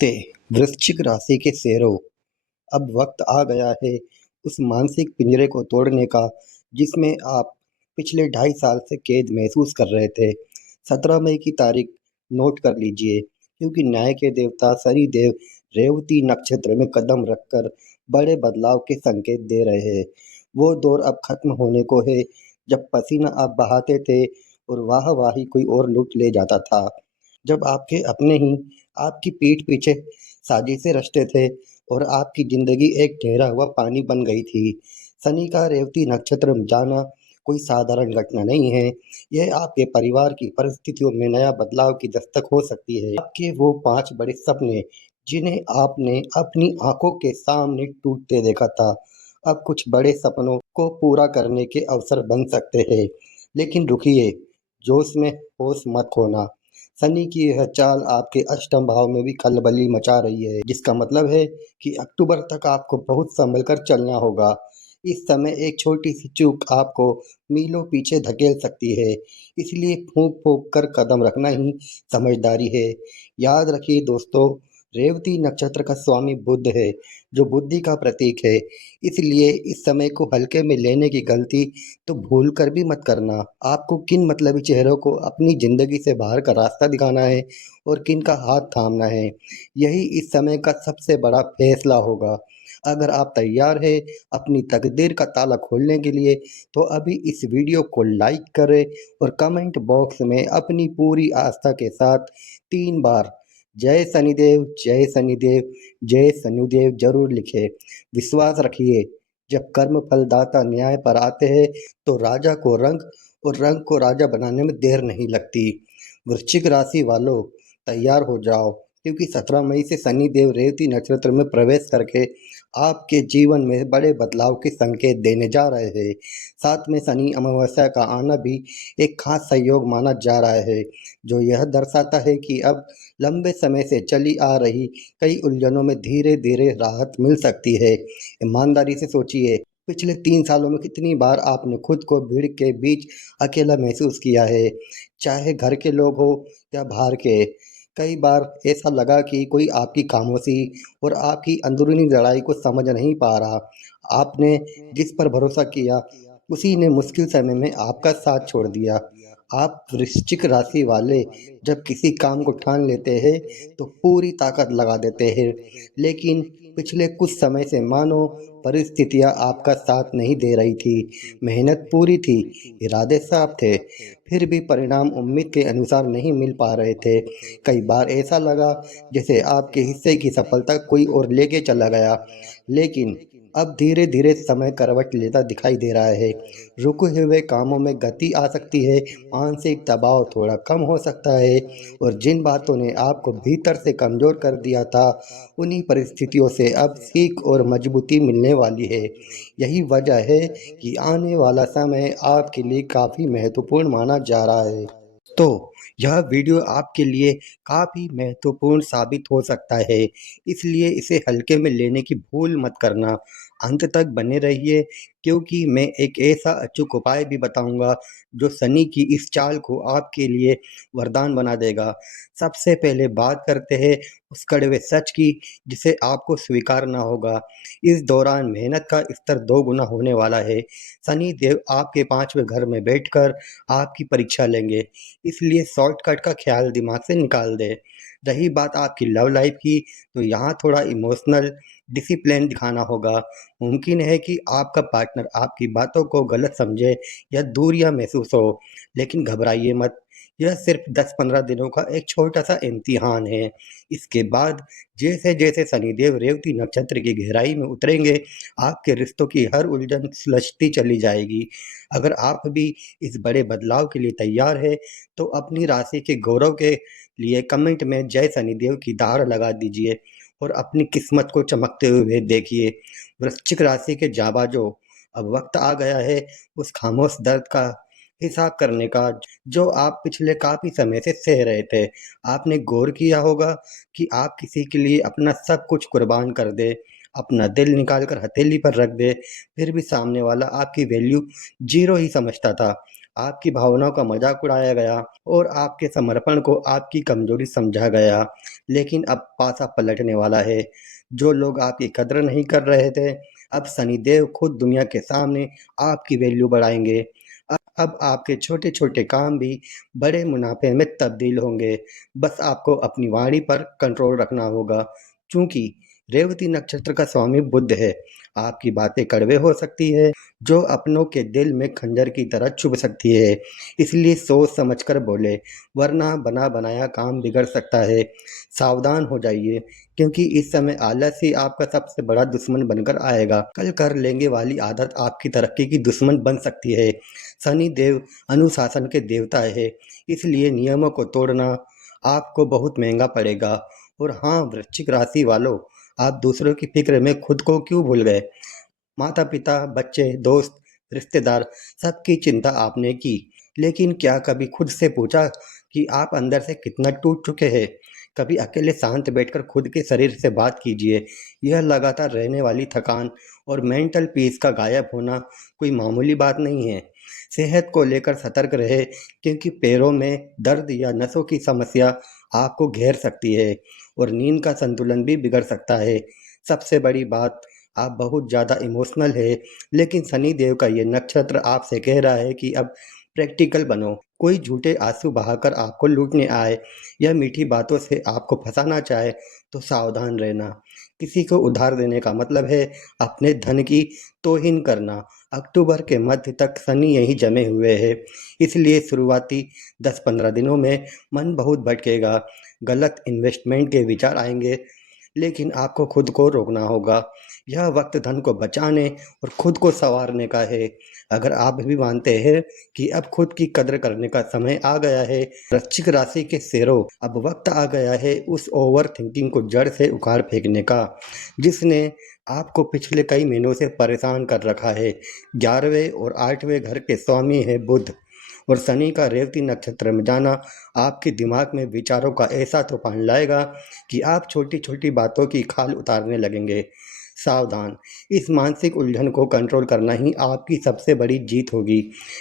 ते वृश्चिक राशि के शेरों, अब वक्त आ गया है उस मानसिक पिंजरे को तोड़ने का जिसमें आप पिछले 2.5 साल से कैद महसूस कर रहे थे। 17 मई की तारीख नोट कर लीजिए, क्योंकि न्याय के देवता शनिदेव रेवती नक्षत्र में कदम रखकर बड़े बदलाव के संकेत दे रहे हैं। वो दौर अब खत्म होने को है जब पसीना आप बहाते थे और वाहवाही कोई और लूट ले जाता था। जब आपके अपने ही आपकी पीठ पीछे साजिशें रचते थे और आपकी जिंदगी एक ठहरा हुआ पानी बन गई थी। शनि का रेवती नक्षत्र में जाना कोई साधारण घटना नहीं है। यह आपके परिवार की परिस्थितियों में नया बदलाव की दस्तक हो सकती है। आपके वो 5 बड़े सपने जिन्हें आपने अपनी आंखों के सामने टूटते देखा था, अब कुछ बड़े सपनों को पूरा करने के अवसर बन सकते हैं। लेकिन रुकिए, जोश में होश मत खोना। शनि की यह चाल आपके अष्टम भाव में भी खलबली मचा रही है, जिसका मतलब है कि अक्टूबर तक आपको बहुत संभल कर चलना होगा। इस समय एक छोटी सी चूक आपको मीलों पीछे धकेल सकती है, इसलिए फूंक फूंक कर कदम रखना ही समझदारी है। याद रखिए दोस्तों, रेवती नक्षत्र का स्वामी बुध है, जो बुद्धि का प्रतीक है। इसलिए इस समय को हल्के में लेने की गलती तो भूल कर भी मत करना। आपको किन मतलबी चेहरों को अपनी जिंदगी से बाहर का रास्ता दिखाना है और किन का हाथ थामना है, यही इस समय का सबसे बड़ा फैसला होगा। अगर आप तैयार हैं अपनी तकदीर का ताला खोलने के लिए, तो अभी इस वीडियो को लाइक करें और कमेंट बॉक्स में अपनी पूरी आस्था के साथ 3 बार जय शनिदेव, जय शनिदेव, जय शनिदेव जरूर लिखें। विश्वास रखिए, जब कर्म फलदाता न्याय पर आते हैं तो राजा को रंग और रंग को राजा बनाने में देर नहीं लगती। वृश्चिक राशि वालों, तैयार हो जाओ, क्योंकि 17 मई से शनि देव रेवती नक्षत्र में प्रवेश करके आपके जीवन में बड़े बदलाव के संकेत देने जा रहे हैं। साथ में शनि अमावस्या का आना भी एक खास संयोग माना जा रहा है, जो यह दर्शाता है कि अब लंबे समय से चली आ रही कई उलझनों में धीरे धीरे राहत मिल सकती है। ईमानदारी से सोचिए, पिछले 3 सालों में कितनी बार आपने खुद को भीड़ के बीच अकेला महसूस किया है, चाहे घर के लोग हो या बाहर के। कई बार ऐसा लगा कि कोई आपकी खामोशी और आपकी अंदरूनी लड़ाई को समझ नहीं पा रहा। आपने जिस पर भरोसा किया, उसी ने मुश्किल समय में आपका साथ छोड़ दिया। आप वृश्चिक राशि वाले जब किसी काम को ठान लेते हैं तो पूरी ताकत लगा देते हैं, लेकिन पिछले कुछ समय से मानो परिस्थितियां आपका साथ नहीं दे रही थी। मेहनत पूरी थी, इरादे साफ थे, फिर भी परिणाम उम्मीद के अनुसार नहीं मिल पा रहे थे। कई बार ऐसा लगा जैसे आपके हिस्से की सफलता कोई और लेके चला गया, लेकिन अब धीरे धीरे समय करवट लेता दिखाई दे रहा है। रुके हुए कामों में गति आ सकती है, मानसिक दबाव थोड़ा कम हो सकता है, और जिन बातों ने आपको भीतर से कमजोर कर दिया था, उन्हीं परिस्थितियों से अब सीख और मजबूती मिलने वाली है। यही वजह है कि आने वाला समय आपके लिए काफ़ी महत्वपूर्ण माना जा रहा है। तो यह वीडियो आपके लिए काफ़ी महत्वपूर्ण साबित हो सकता है, इसलिए इसे हल्के में लेने की भूल मत करना। अंत तक बने रहिए, क्योंकि मैं एक ऐसा अचूक उपाय भी बताऊंगा जो शनि की इस चाल को आपके लिए वरदान बना देगा। सबसे पहले बात करते हैं उस कड़वे सच की जिसे आपको स्वीकारना होगा। इस दौरान मेहनत का स्तर 2 गुना होने वाला है। शनि देव आपके 5वें घर में बैठकर आपकी परीक्षा लेंगे, इसलिए शॉर्टकट का ख्याल दिमाग से निकाल दें। रही बात आपकी लव लाइफ की, तो यहाँ थोड़ा इमोशनल डिसिप्लिन दिखाना होगा। मुमकिन है कि आपका पार्टनर आपकी बातों को गलत समझे या दूरियां महसूस हो, लेकिन घबराइए मत। यह सिर्फ 10-15 दिनों का एक छोटा सा इम्तिहान है। इसके बाद जैसे जैसे शनिदेव रेवती नक्षत्र की गहराई में उतरेंगे, आपके रिश्तों की हर उलझन सुलझती चली जाएगी। अगर आप भी इस बड़े बदलाव के लिए तैयार है, तो अपनी राशि के गौरव के लिए कमेंट में जय शनिदेव की दाढ़ लगा दीजिए और अपनी किस्मत को चमकते हुए देखिए। वृश्चिक राशि के जाबाजों, अब वक्त आ गया है उस खामोश दर्द का हिसाब करने का जो आप पिछले काफी समय से सह रहे थे। आपने गौर किया होगा कि आप किसी के लिए अपना सब कुछ कुर्बान कर दे, अपना दिल निकाल कर हथेली पर रख दे, फिर भी सामने वाला आपकी वैल्यू जीरो ही समझता था। आपकी भावनाओं का मजाक उड़ाया गया और आपके समर्पण को आपकी कमजोरी समझा गया। लेकिन अब पासा पलटने वाला है। जो लोग आपकी कदर नहीं कर रहे थे, अब शनिदेव खुद दुनिया के सामने आपकी वैल्यू बढ़ाएंगे। अब आपके छोटे छोटे काम भी बड़े मुनाफे में तब्दील होंगे। बस आपको अपनी वाणी पर कंट्रोल रखना होगा। चूंकि रेवती नक्षत्र का स्वामी बुध है, आपकी बातें कड़वे हो सकती है, जो अपनों के दिल में खंजर की तरह चुभ सकती है। इसलिए सोच समझकर बोले, वरना बना बनाया काम बिगड़ सकता है। सावधान हो जाइए, क्योंकि इस समय आलस ही आपका सबसे बड़ा दुश्मन बनकर आएगा। कल कर लेंगे वाली आदत आपकी तरक्की की दुश्मन बन सकती है। शनि देव अनुशासन के देवता है, इसलिए नियमों को तोड़ना आपको बहुत महंगा पड़ेगा। और हाँ, वृश्चिक राशि वालों, आप दूसरों की फिक्र में खुद को क्यों भूल गए? माता पिता, बच्चे, दोस्त, रिश्तेदार, सबकी चिंता आपने की, लेकिन क्या कभी खुद से पूछा कि आप अंदर से कितना टूट चुके हैं? कभी अकेले शांत बैठकर खुद के शरीर से बात कीजिए। यह लगातार रहने वाली थकान और मेंटल पीस का गायब होना कोई मामूली बात नहीं है। सेहत को लेकर सतर्क रहे, क्योंकि पैरों में दर्द या नसों की समस्या आपको घेर सकती है और नींद का संतुलन भी बिगड़ सकता है। सबसे बड़ी बात, आप बहुत ज़्यादा इमोशनल है, लेकिन शनि देव का ये नक्षत्र आपसे कह रहा है कि अब प्रैक्टिकल बनो। कोई झूठे आंसू बहाकर आपको लूटने आए या मीठी बातों से आपको फंसाना चाहे तो सावधान रहना। किसी को उधार देने का मतलब है अपने धन की तौहीन करना। अक्टूबर के मध्य तक शनि यहीं जमे हुए हैं, इसलिए शुरुआती 10-15 दिनों में मन बहुत भटकेगा, गलत इन्वेस्टमेंट के विचार आएंगे, लेकिन आपको खुद को रोकना होगा। यह वक्त धन को बचाने और खुद को संवारने का है। अगर आप भी मानते हैं कि अब खुद की कद्र करने का समय आ गया है, वृश्चिक राशि के शेरों, अब वक्त आ गया है उस ओवर थिंकिंग को जड़ से उखाड़ फेंकने का, जिसने आपको पिछले कई महीनों से परेशान कर रखा है। 11वें और 8वें घर के स्वामी है बुध, और शनि का रेवती नक्षत्र में जाना आपके दिमाग में विचारों का ऐसा तूफान लाएगा कि आप छोटी छोटी बातों की खाल उतारने लगेंगे। सावधान, इस मानसिक उलझन को कंट्रोल करना ही आपकी सबसे बड़ी जीत होगी।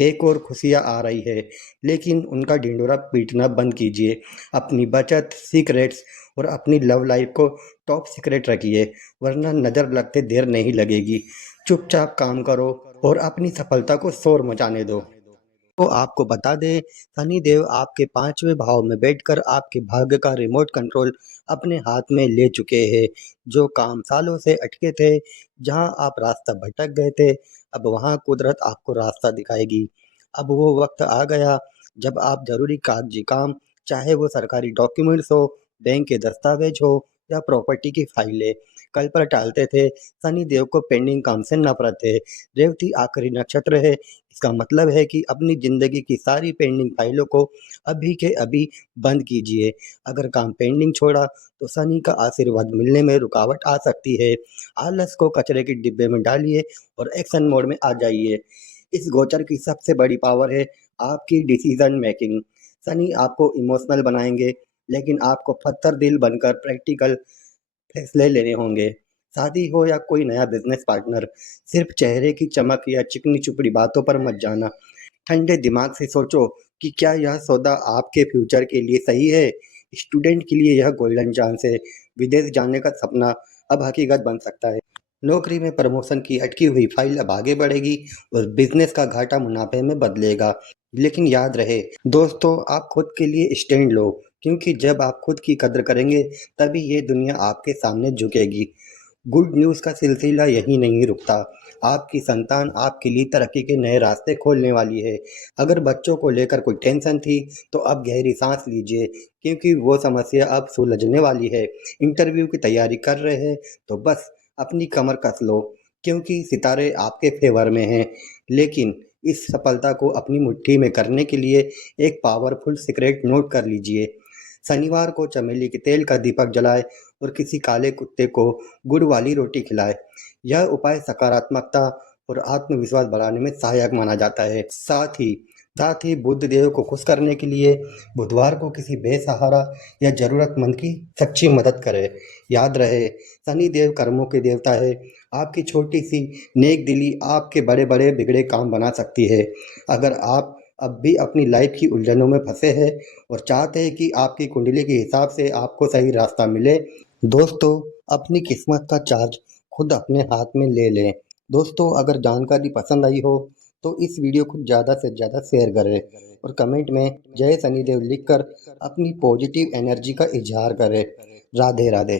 एक और खुशियाँ आ रही है, लेकिन उनका ढिंढोरा पीटना बंद कीजिए। अपनी बचत, सीक्रेट्स और अपनी लव लाइफ को टॉप सीक्रेट रखिए, वरना नज़र लगते देर नहीं लगेगी। चुपचाप काम करो और अपनी सफलता को शोर मचाने दो। तो आपको बता दें, शनि देव आपके 5वें भाव में बैठकर आपके भाग्य का रिमोट कंट्रोल अपने हाथ में ले चुके हैं। जो काम सालों से अटके थे, जहां आप रास्ता भटक गए थे, अब वहां कुदरत आपको रास्ता दिखाएगी। अब वो वक्त आ गया जब आप जरूरी कागजी काम, चाहे वो सरकारी डॉक्यूमेंट्स हो, बैंक के दस्तावेज हो या प्रॉपर्टी की फाइलें, कल पर टालते थे। शनि देव को पेंडिंग काम से नफरत है। रेवती आखिरी नक्षत्र है, इसका मतलब है कि अपनी ज़िंदगी की सारी पेंडिंग फाइलों को अभी के अभी बंद कीजिए। अगर काम पेंडिंग छोड़ा तो शनि का आशीर्वाद मिलने में रुकावट आ सकती है। आलस को कचरे के डिब्बे में डालिए और एक्शन मोड में आ जाइए। इस गोचर की सबसे बड़ी पावर है आपकी डिसीजन मेकिंग। शनि आपको इमोशनल बनाएंगे, लेकिन आपको पत्थर दिल बनकर प्रैक्टिकल फैसले लेने होंगे। शादी हो या कोई नया बिजनेस पार्टनर, सिर्फ चेहरे की चमक या चिकनी चुपड़ी बातों पर मत जाना। ठंडे दिमाग से सोचो कि क्या यह सौदा आपके फ्यूचर के लिए सही है। स्टूडेंट के लिए यह गोल्डन चांस है। विदेश जाने का सपना अब हकीकत बन सकता है। नौकरी में प्रमोशन की अटकी हुई फाइल अब आगे बढ़ेगी और बिजनेस का घाटा मुनाफे में बदलेगा। लेकिन याद रहे दोस्तों, आप खुद के लिए स्टैंड लो, क्योंकि जब आप खुद की कद्र करेंगे, तभी ये दुनिया आपके सामने झुकेगी। गुड न्यूज़ का सिलसिला यहीं नहीं रुकता। आपकी संतान आपके लिए तरक्की के नए रास्ते खोलने वाली है। अगर बच्चों को लेकर कोई टेंशन थी, तो अब गहरी सांस लीजिए, क्योंकि वो समस्या अब सुलझने वाली है। इंटरव्यू की तैयारी कर रहे हैं तो बस अपनी कमर कस लो, क्योंकि सितारे आपके फेवर में हैं। लेकिन इस सफलता को अपनी मुट्ठी में करने के लिए एक पावरफुल सीक्रेट नोट कर लीजिए। शनिवार को चमेली के तेल का दीपक जलाए और किसी काले कुत्ते को गुड़ वाली रोटी खिलाए। यह उपाय सकारात्मकता और आत्मविश्वास बढ़ाने में सहायक माना जाता है। साथ ही बुध देव को खुश करने के लिए बुधवार को किसी बेसहारा या जरूरतमंद की सच्ची मदद करें। याद रहे, शनि देव कर्मों के देवता है। आपकी छोटी सी नेक दिली आपके बड़े बड़े बिगड़े काम बना सकती है। अगर आप अब भी अपनी लाइफ की उलझनों में फंसे हैं और चाहते हैं कि आपकी कुंडली के हिसाब से आपको सही रास्ता मिले। दोस्तों, अपनी किस्मत का चार्ज खुद अपने हाथ में ले लें। दोस्तों, अगर जानकारी पसंद आई हो तो इस वीडियो को ज़्यादा से ज़्यादा शेयर करें और कमेंट में जय शनिदेव लिखकर अपनी पॉजिटिव एनर्जी का इजहार करें। राधे राधे।